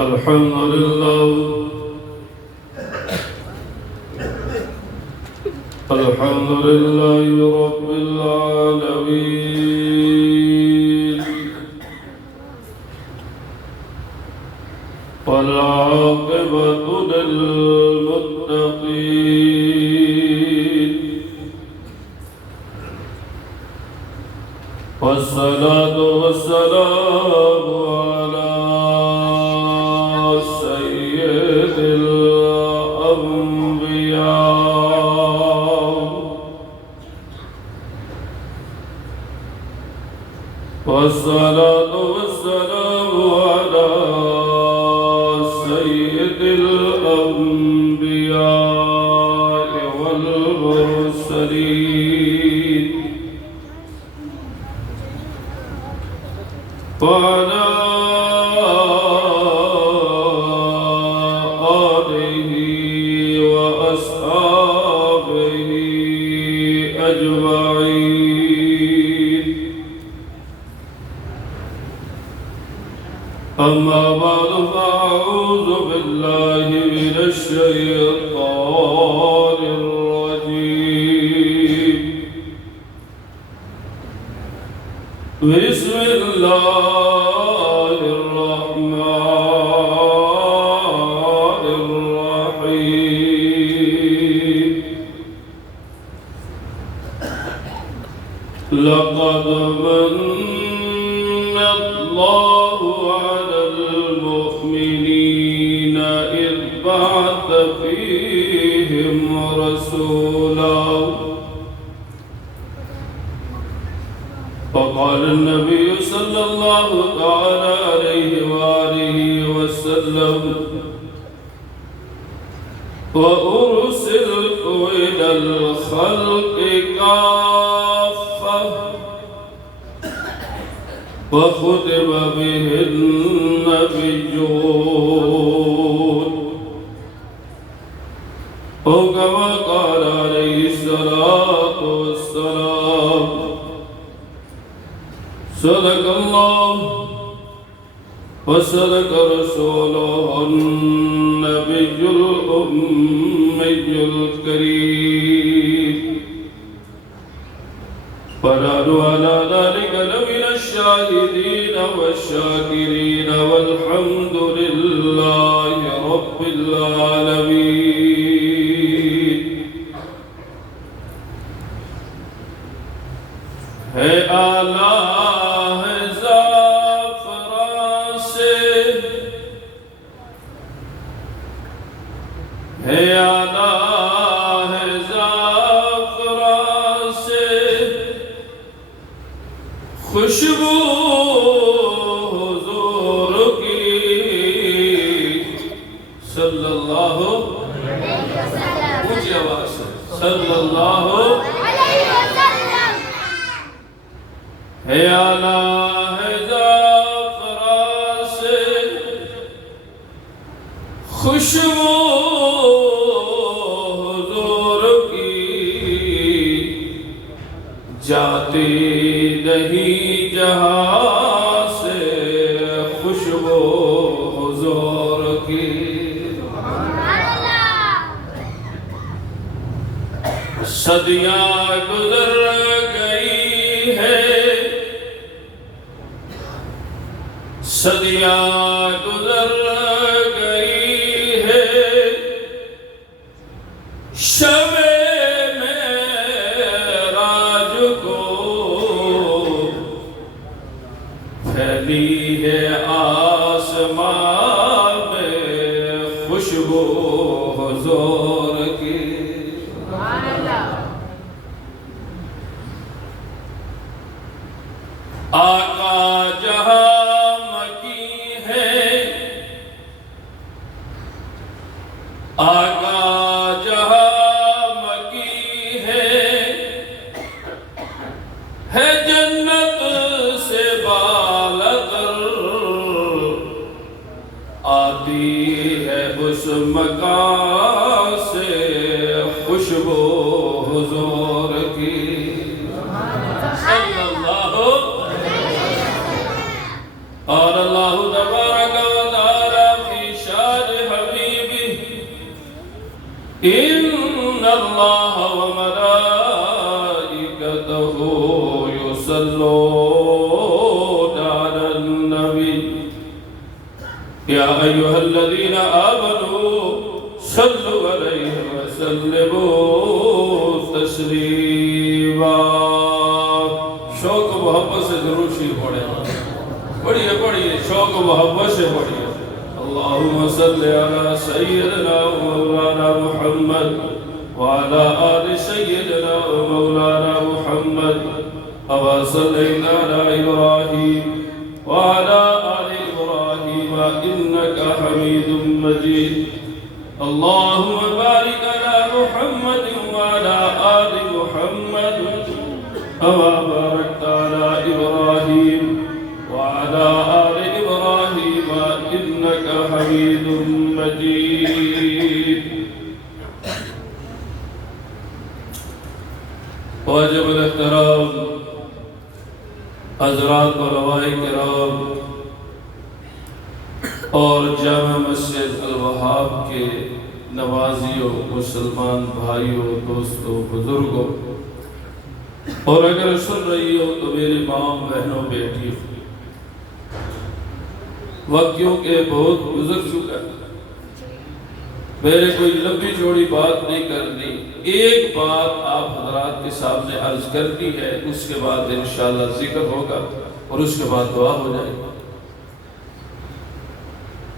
الحمد لله الحمد لله رب العالمين والعاقبة للمتقين والصلاة والسلام على سيد الأنبياء والصلاة والسلام على سيد الأنبياء والمرسلين وعلى آله وأصحابه أجمعين أما بعد فأعوذ بالله من الشيطان الرجيم بسم الله الرحمن الرحيم لقد من الله على المؤمنين إذ بعث فيهم رسولا فقال النبي صلى الله تعالى عليه وآله وسلم وأرسلت إلى الخلق كافة وختم به النبيون أو كما قال عليه الصلاة والسلام صدق الله وصدق رسوله النبي الأمي الكريم ونحن على ذلك لمن الشاهدين والشاكرين والحمد لله رب العالمين ہے آلہ ہے زعفران سے ہے آلہ ہے زعفران سے خوشبو حضور کی صلی اللہ اونچی آواز سے صلی اللہ ہے آلہ ہے زعفران سے خوشبو حضور کی جاتی نہیں جہاں سے خوشبو حضور کی صدیاں گزر گئی ہے صدیاں گزر گئی ہے شب معراج کو پھیلی ہے آسمان میں خوشبو حضور کی آقا جہاں مکی ہے آقا جہاں مکی ہے جنت سے بالاتر آتی ہے اس مکان سے خوشبو حضور کی صلی اللہ اور اللہ تبارک و تعالی إن الله وملائكته يصلون على النبي يا أيها الذين آمنوا صلوا عليه وسلموا تسليما. شوق و محبت سے ضرور شریف پڑھیے پڑھیے شوق و محبت سے پڑھیے. اللهم صل على سيدنا ومولانا محمد وعلى آل سيدنا ومولانا محمد كما صليت على إبراهيم وعلى آل إبراهيم إنك حميد مجيد. اللهم بارك على محمد وعلى آل محمد كما باركت على إبراهيم وعلى آل إبراهيم إنك حميد مجيد. واجب الاحترام حضرات علماء کرام اور جامع مسجد الوہاب کے نوازیوں، مسلمان بھائیوں، دوستوں، بزرگوں، اور اگر سن رہی ہو تو میری ماں، بہنوں، بیٹی، وقت کیونکہ بہت گزر چکا ہے، میرے کوئی لمبی چوڑی بات نہیں کرنی. ایک بات آپ حضرات کے سامنے عرض کرنی ہے، اس کے بعد انشاءاللہ ذکر ہوگا اور اس کے بعد دعا ہو جائے گی.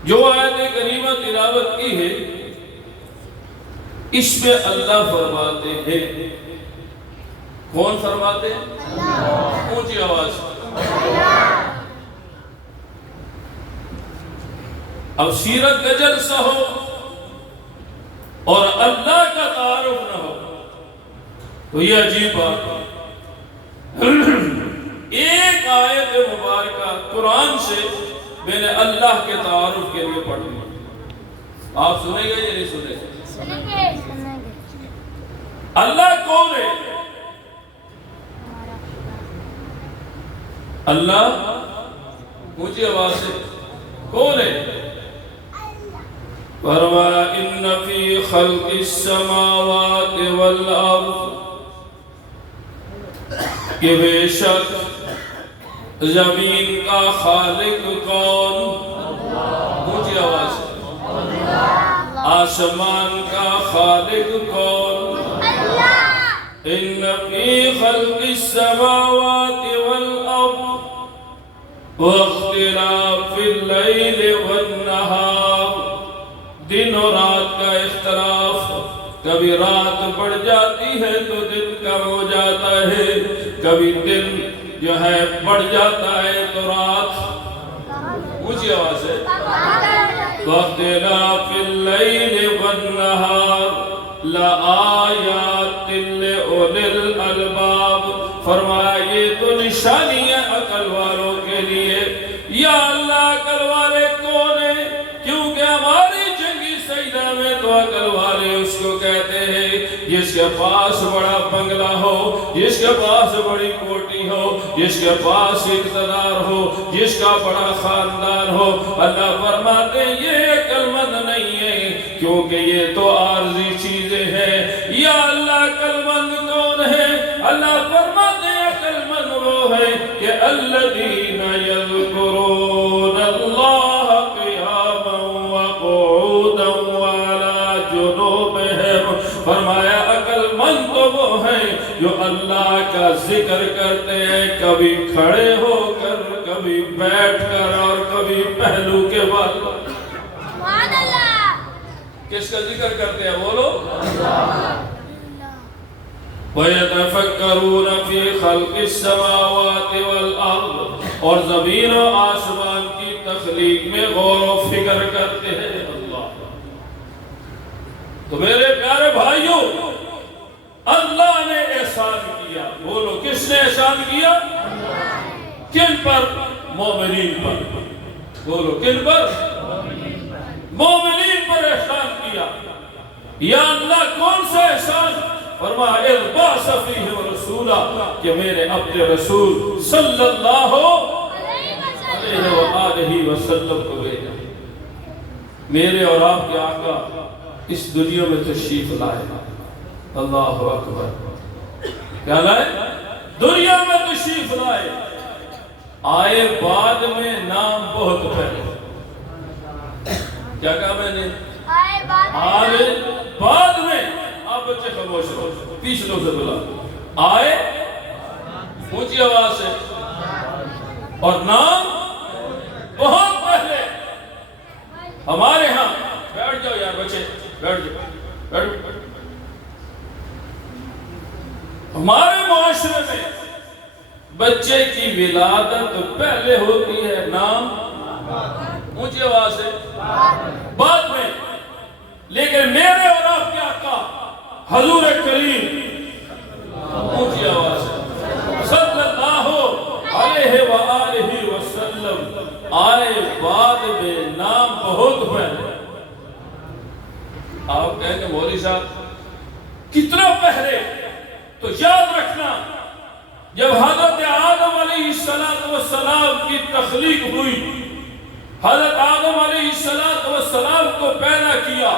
جو آیت کریمہ تلاوت کی ہے اس میں اللہ فرماتے ہیں. کون فرماتے ہیں؟ اللہ. اونچی آواز. اب سیرت کا جلسہ ہو اور اللہ کا تعارف نہ ہو تو یہ عجیب بات ہے. ایک آیت مبارکہ قرآن سے میں نے اللہ کے تعارف کے لیے پڑھی. آپ سنیں گے یا نہیں سنیں گے؟ اللہ کون ہے؟ اللہ اونچی آواز سے کون ہے؟ فرمایا ان فی خلق السماوات والارض کہ بے شک زمین کا خالق کون؟ اونچی آواز سے. آسمان کا خالق کون؟ ان فی خلق السماوات والارض واختلاف اللیل والنہار دن اور رات کا اختلاف. کبھی رات بڑھ جاتی ہے تو دن کم ہو جاتا ہے، کبھی دن جو ہے بڑھ جاتا ہے تو رات. اونچی آواز ہے. واختلاف اللیل والنہار لآیات لأولی الالباب. فرمایا یہ تو نشانی ہے عقل والوں کے لیے. یا اللہ عقل والے کون ہیں؟ کیونکہ ہماری جنگی سجدہ میں تو عقل والے اس کو کہتے ہیں جس کے پاس بڑا بنگلہ ہو، جس کے پاس بڑی کوٹی ہو، جس کے پاس اقتدار ہو، جس کا بڑا خاندان ہو. اللہ فرماتے ہیں یہ عقل مند نہیں ہے کیونکہ یہ تو عارضی چیزیں ہیں. یا اللہ عقل مند کون ہے؟ اللہ فرماتے ہیں عقل مند وہ ہے کہ الذین یذکرون اللہ قیاما وقعودا وعلی جنوبہم. فرمایا عقل مند تو وہ ہے جو اللہ کا ذکر کرتے ہیں کبھی کھڑے ہو کر، کبھی بیٹھ کر اور کبھی پہلو کے بل. سبحان اللہ. کس کا ذکر کرتے ہیں بولو؟ وَيَتَفَكَّرُونَ فِي خَلْقِ السَّمَاوَاتِ وَالْأَرْضِ اور زمین و آسمان کی تخلیق میں غور و فکر کرتے ہیں. اللہ. تو میرے پیارے بھائیوں، اللہ نے احسان کیا. بولو کس نے احسان کیا؟ کن پر؟ مومنین پر. بولو کن پر؟ مومنین پر احسان کیا. یا اللہ کون سا احسان؟ فرمایا اذ بعث فیہم رسولا کہ میرے اپنے رسول صلی اللہ علیہ وآلہ وسلم کو بھیجا. میرے اور آپ کے آقا اس دنیا میں تشریف لائے. اللہ اکبر. کیا لائے؟ دنیا میں تشریف لائے. آئے بعد میں نام بہت پہلے. کیا کہا میں نے؟ آئے بعد میں. آپ بچے خاموش ہو، پیچھے سے بلا. آئے اونچی آواز سے، اور نام بہت پہلے. ہمارے ہاں بیٹھ جاؤ یار بچے، بیٹھ جاؤ، بیٹھ. ہمارے معاشرے میں بچے کی ولادت پہلے ہوتی ہے، نام اونچی آواز سے بعد میں. لیکن میرے اور آپ کے آقا حضور کریم اونچی آواز سے صلی اللہ علیہ وآلہ وسلم آئے بعد میں، نام بہت پہلے. آپ کہیں گے مولوی صاحب کتنا پہلے؟ تو یاد رکھنا، جب حضرت آدم علیہ السلام کی تخلیق ہوئی، حضرت آدم علیہ السلام کو پیدا کیا.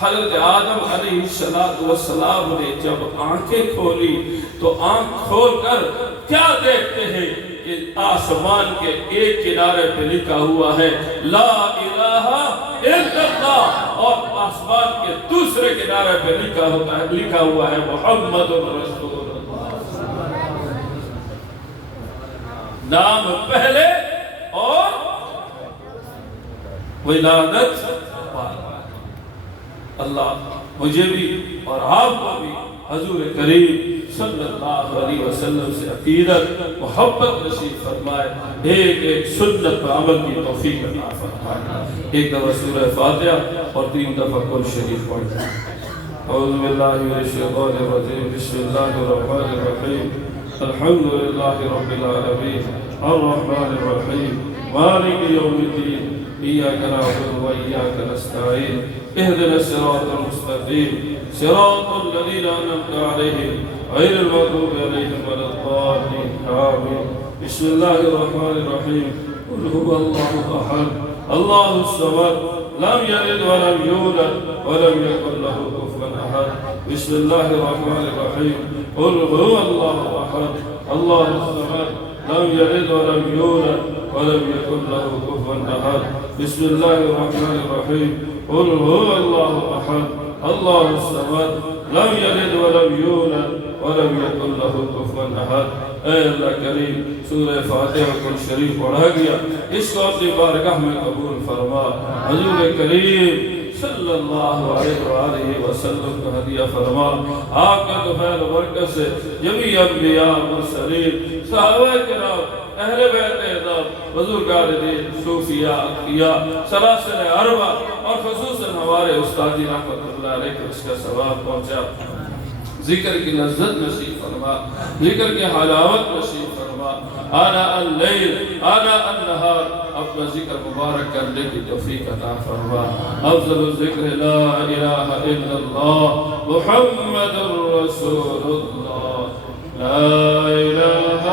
حضرت آدم علیہ السلام نے جب آنکھیں کھولی تو آنکھ کھول کر کیا دیکھتے ہیں کہ آسمان کے ایک کنارے پہ لکھا ہوا ہے لا الہ الا اللہ، اور آسمان کے دوسرے کنارے پہ لکھا ہوا ہے محمد رسول اللہ. نام پہلے اور ولادت بعد. اللہ مجھے بھی اور آپ کو بھی حضور کریم صلی اللہ علیہ وسلم سے عقیدت محبت نصیب فرمائے. ایک ایک سنت پر عمل کی توفیق عطا فرمائے. ایک دفعہ سورہ فاتحہ اور 3 دفعہ کل شریف پڑھیں. اعوذ باللہ من الشیطان الرجیم. بسم اللہ الرحمن الرحیم. الحمد للہ رب العالمین الرحمن الرحیم مالک یوم الدین. إياك نعبد وإياك نستعين اهدنا الصراط المستقيم صراط الذين أنعمت عليهم غير المغضوب عليهم ولا الضالين آمين. بسم الله الرحمن الرحيم. قل هو الله أحد الله الصمد لم يلد ولم يولد ولم يكن له كفوا أحد. بسم الله الرحمن الرحيم. قل هو الله أحد الله الصمد لم يلد ولم يولد ولم يكن له كفوا أحد. بسم الله الرحمن الرحيم. قل هو الله أحد الله الصمد لم يلد ولم يولد ولم يكن له كفوا أحد. اے اللہ کریم، سورہ فاتحہ کل شریف پڑھا گیا، اس کو اپنی بارگاہ میں قبول فرما. حضور کریم صلی اللہ علیہ وآلہ وسلم کو ہدیہ فرما. آپ کا فیض و برکت سے جمیع انبیاء مرسلین صحابہ کرام اہل بیت اعظم بزرگان دین صوفیاء اقیاء سلاسل اربع اور خصوصاً ہمارے استادی رحمت اللہ علیہ کو اس کا ثواب پہنچا. ذکر کی لذت نصیب فرما، ذکر کی حلاوت نصیب فرما. آناء اللیل آناء النہار اپنا ذکر مبارک کرنے کی توفیق عطا فرما. افضل الذکر لا الہ الا اللہ محمد رسول اللہ. لا الہ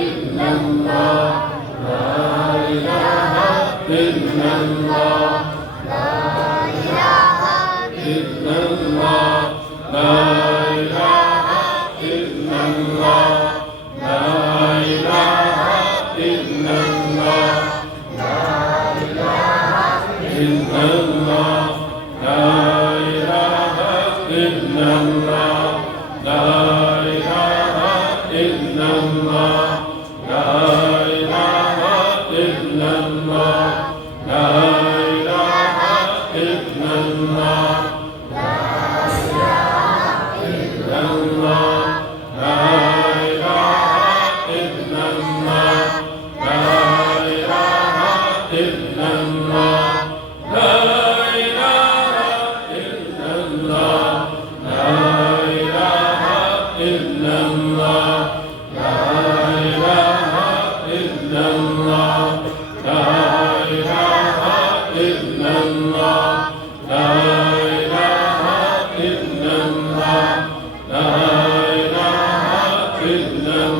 الا اللہ لا الہ الا اللہ لا الہ الا اللہ لا الہ الا اللہ لا الہ الا اللہ لا الہ الا اللہ لا الہ الا اللہ لا الہ الا اللہ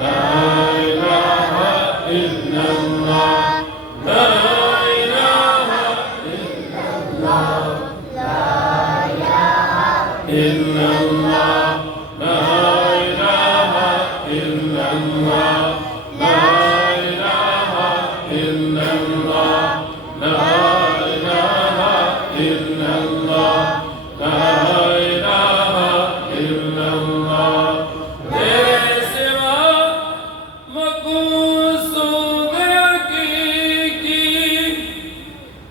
لا الہ الا اللہ لا الہ الا اللہ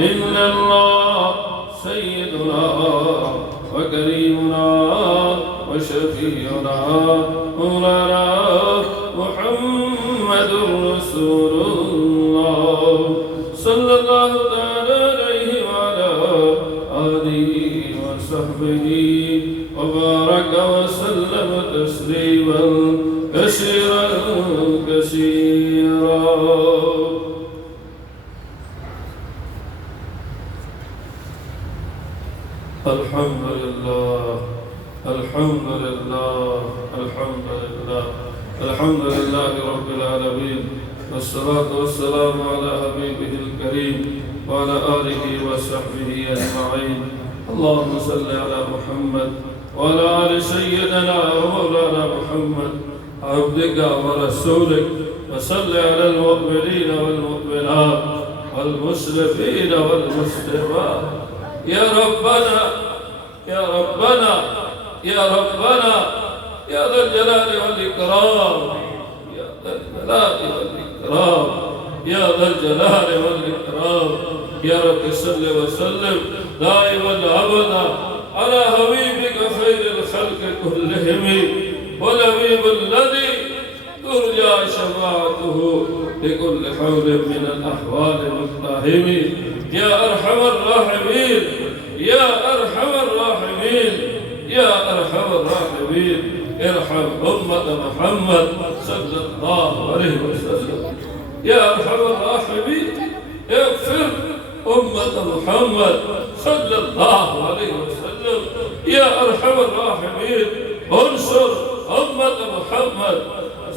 إلا الله سيدنا وكريمنا وشفيعنا مولانا محمد رسول الله صلى الله تعالى عليه وعلى آله وصحبه وبارك وسلم تسليما كثيرا كثيرا. الحمد لله الحمد لله الحمد لله الحمد لله رب العالمين، والصلاة والسلام على حبيبه الكريم وعلى آله وصحبه أجمعين. اللهم صل على محمد وعلى آل سيدنا ومولانا محمد عبدك ورسولك، وصل على المؤمنين والمؤمنات والمسلمين والمسلمات. يا ربنا يا ربنا يا ربنا يا ذا الجلال والإكرام، يا ذا الجلال والإكرام، يا ذا الجلال والإكرام. يا رب صل وسلم دائما أبدا على حبيبك خير الخلق كلهم، والحبيب الذي ترجى شفاعته لكل حول من الأحوال مقتحم. يا أرحم الراحمين يا أرحم الراحمين يا أرحم الراحمين، ارحم أمة محمد صلى الله عليه وسلم. يا أرحم الراحمين اغفر أمة محمد صلى الله عليه وسلم. يا أرحم الراحمين انصر أمة محمد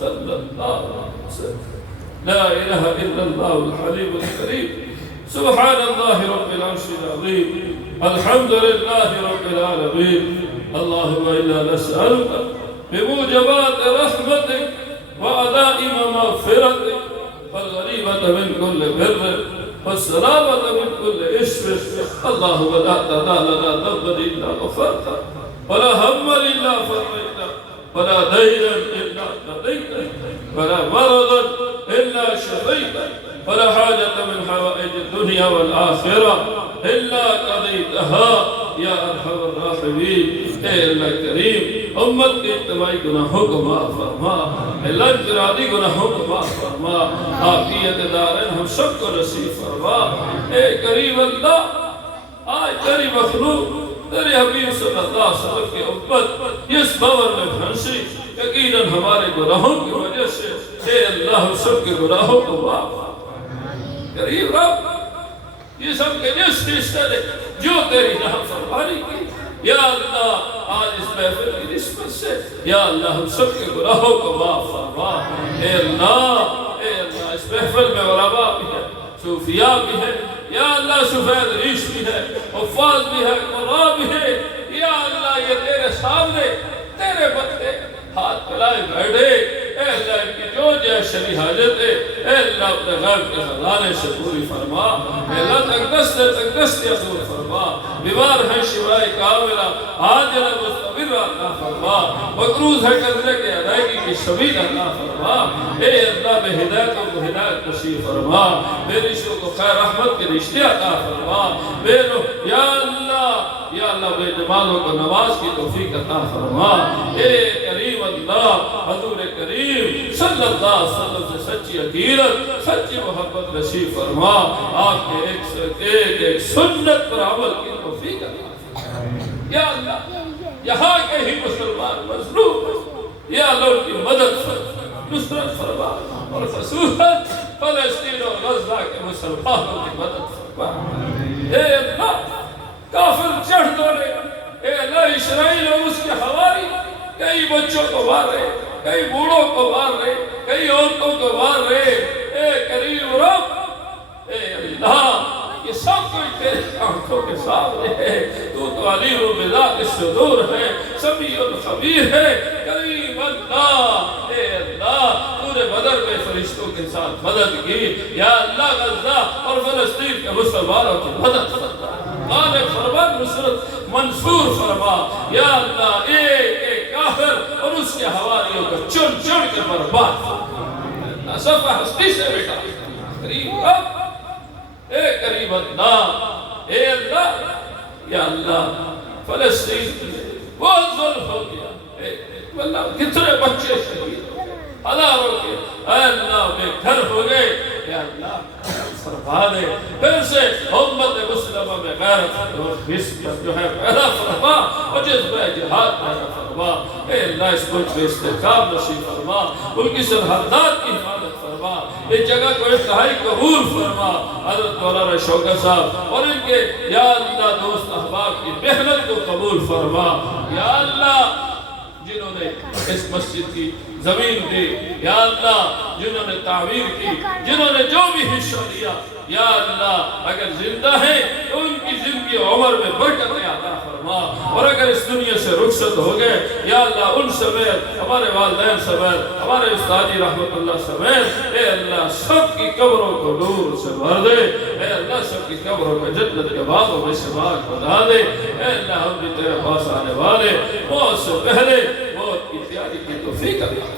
صلى الله عليه وسلم. لا إله إلا الله الحليم الكريم، سبحان الله رب العرش العظيم، الحمد لله رب العالمين. اللهم إنا نسألك بموجبات رحمتك وعزائم مغفرتك والغنيمة من كل بر والسلامة من كل إثم. اللهم لا تدع لنا ذنبا إلا غفرته، ولا هما إلا فرجته، ولا دينا إلا قضيته، ولا مرضا إلا شفيته، ولا حاجة من حوائج الدنيا والآخرة إلا قضيتها يا أرحم الراحمين. اے اللہ کریم، امت کے اجتماعی گناہوں کو معاف فرما، اللہ انفرادی گناہوں کو معاف فرما، عافیت دارین ہم سب کو نصیب فرما. اے کریم اللہ، آج تیری مخلوق تیرے حبیب صلی اللہ علیہ وسلم کی امت اس باور میں پھنسی، یقیناً ہمارے گناہوں کی وجہ سے. اے اللہ ہم سب کے گناہوں کو معاف کریم رب، یہ سب کے جس رشتے نے جو تیری نافرمانی کی، یا اللہ آج اس محفل کی نسبت سے یا اللہ ہم سب کے گناہوں کو معاف فرما. اے اللہ اس محفل میں علماء بھی ہے، صوفیاء بھی ہے، یا اللہ سفید ریش بھی ہے، حفاظ بھی ہے، قراء بھی ہے. یا اللہ یہ تیرے سامنے تیرے بندے ہاتھ پھیلائے بیٹھے، اے اللہ ان کی جو شرعی حاجت ہے اے اللہ اپنے غیب کے خزانے سے پوری فرما. اے اللہ تقدست عطور فرما. بیمار ہے شفائے کاملہ عاجلہ مستمرہ عطا فرما. مقروض ہے قرضے کے ادائیگی کی سبیل عطا فرما. اے اللہ بے ہدایتوں کو ہدایت نصیب فرما، بے رشتوں کو خیر رحمت کے رشتے عطا فرما. یا اللہ بے نمازوں کو نماز کی توفیق عطا فرما. اے کریم اللہ، حضور کریم صلی اللہ علیہ وسلم سے سچی عقیدت، سچی محبت نصیب فرما. آپ کے ایک سنت پر عمل کی توفیق عطا فرما. یا اللہ یہاں کے ہی مسلمان مظلوم، یا اللہ ان کی مدد فرما، نصرت فرما، اور خصوصاً فلسطین اور غزہ کے مسلمانوں کی مدد فرما. اے اللہ کافر چڑھ دوڑے، اے اللہ اسرائیل اور اس کے حواری کئی بچوں کو مار رہے، کئی بوڑھوں کو مار رہے، کئی عورتوں کو مار رہے. اے کریم رب، اے اللہ یہ سب کوئی تیرے آنکھوں کے سامنے ہے. تو علیم بذات الصدور ہے، سمیع الخبیر ہے. کریم اللہ، اے اللہ تو نے بدر میں فرشتوں کے ساتھ مدد کی یا اللہ غزہ اور فلسطین کے مسلمانوں کی مدد فرما غالب فرما نصرت منصور فرما یا اللہ ایک ایک کافر اور اس کے حواریوں کو چن چن کے برباد فرما صفحہ ہستی سے بیٹا قریب اب اے قریب اللہ اے اللہ یا اللہ فلسطین بہت ظلم ہو گیا اللہ کتنے بچے شہید ہزاروں کے اے اللہ بے گھر ہو گئے یا اللہ فرما دے پھر سے امت مسلمہ میں غیرت اور حسن جو ہے پیدا فرما اور جذبہ جہاد پیدا فرما اے اللہ اس ملک میں استحکام نصیب فرما ان کی سرحدات کی حفاظت فرما اس جگہ کو انتہائی قبول فرما حضرت مولانا شوکت صاحب اور ان کے یا اللہ دوست احباب کی محنت کو قبول فرما یا اللہ جنہوں نے اس مسجد کی زمین دی یا اللہ جنہوں نے تعمیر کی جنہوں نے جو بھی حصہ لیا یا اللہ اگر زندہ ہیں تو ان کی زندگی عمر میں برکتیں عطا فرما اور اگر اس دنیا سے رخصت ہو گئے یا اللہ ان سمیت ہمارے والدین سمیت ہمارے استادی رحمت اللہ سمیت اے اللہ سب کی قبروں کو نور سے بھر دے اے اللہ سب کی قبروں کو جنت کے باغوں میں سے باغ بنا دے اے اللہ ہم بھی تیرے پاس آنے والے موت سے پہلے موت کی تیاری کی توفیق عطا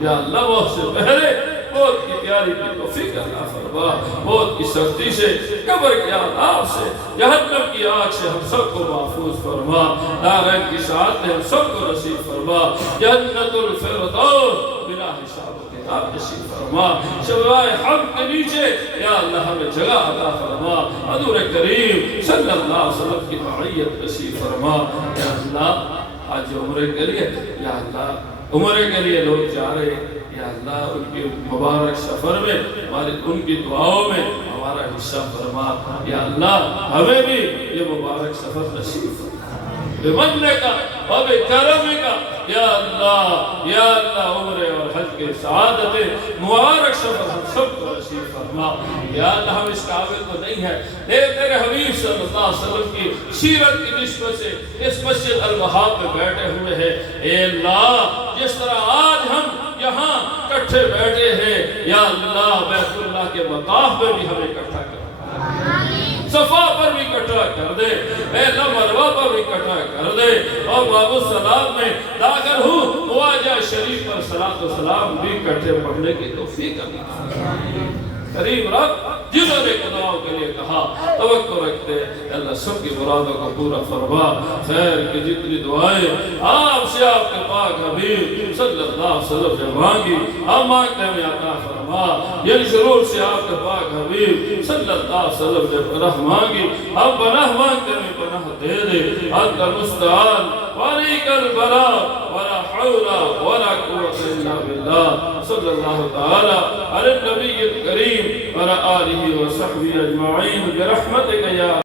یا اللہ موت سے پہلے موت کی تیاری کی توفیق عطا فرما موت کی سختی سے قبر کے عذاب سے جہنم کی آگ سے ہم سب کو محفوظ فرما نارین کی سعادت ہم سب کو نصیب فرما جنت الفردوس بلا حساب و کتاب نصیب فرما شبائے حق کے نیچے یا اللہ ہمیں جگہ عطا فرما حضور کریم صلی اللہ علیہ وسلم کی معیت نصیب فرما یا اللہ آج عمرے کے لیے یا اللہ عمرے کے لیے لوگ جا رہے یا اللہ ان کی مبارک سفر میں ہماری ان کی دعاؤں میں ہمارا حصہ فرما یا اللہ ہمیں بھی یہ مبارک سفر نصیب فرما بمننے کا اور بکرم کا یا اللہ عمرے اور حج کے سعادت مبارک سفر ہم سب کو نصیب فرما یا اللہ ہم اس قابل تو نہیں ہے اے تیرے حبیب صلی اللہ علیہ وسلم کی سیرت کی نسبت سے اس مسجد الوہاب میں بیٹھے ہوئے ہیں اے اللہ جس طرح آج ہم یہاں کٹھے بیٹھے ہیں یا اللہ بیت اللہ کے مطاف میں بھی ہمیں اکٹھا کر صفا پر بھی اکٹھا کر دے اے اللہ مروہ پر بھی اکٹھا کر دے اور باب السلام میں داخل ہوں مواجہ شریف پر صلاۃ و سلام بھی اکٹھے پڑھنے کی توفیق عطا کریم رب جنہوں نے دعاؤں کے لیے کہا توقع رکھتے اللہ سب کی مرادوں کو پورا فرما خیر کی جتنی دعائیں آپ سے آپ کے پاک حبیب صلی اللہ علیہ وسلم نے مانگی ہم مانگتے ہیں عطا فرما یہ شرور سے آپ کے پاک حبیب صلی اللہ علیہ وسلم نے پناہ مانگی ہم پناہ مانگتے ہیں پناہ دے دے انت المستعان وعليك البلاء ولا حول ولا قوة إلا بالله صلى الله تعالى على النبي الكريم وعلى آله وصحبه أجمعين برحمتك يا